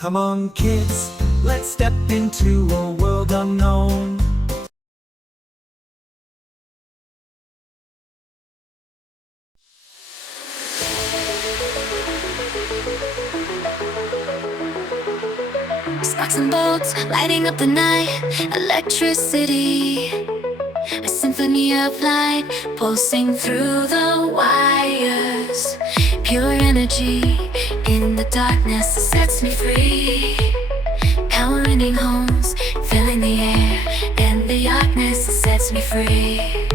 Come on kids, let's step into a world unknown. Sparks and bolts lighting up the night, electricity, a symphony of light pulsing through the wires. Pure energy in the darkness sets me free. Power ringing homes, filling the air, and the darkness sets me free.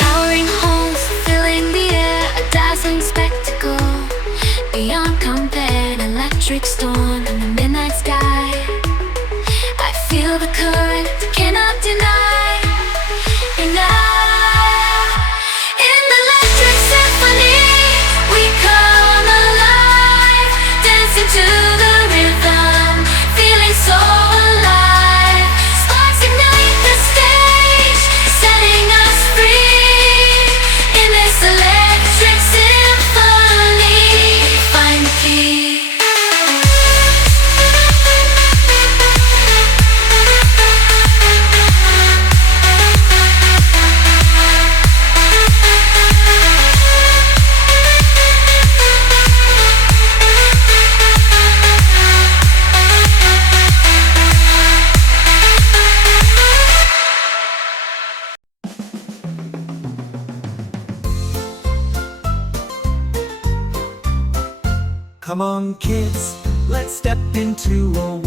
Powering homes, filling the air, a dazzling spectacle, beyond compare, an electric storm in the midnight sky. I feel the current, cannot deny. And now, in the electric symphony, we come alive, dancing to the rhythm, feeling so alive. Sparks ignite the stage, setting us free. In this electric symphony, find the key. Come on kids, let's step into a world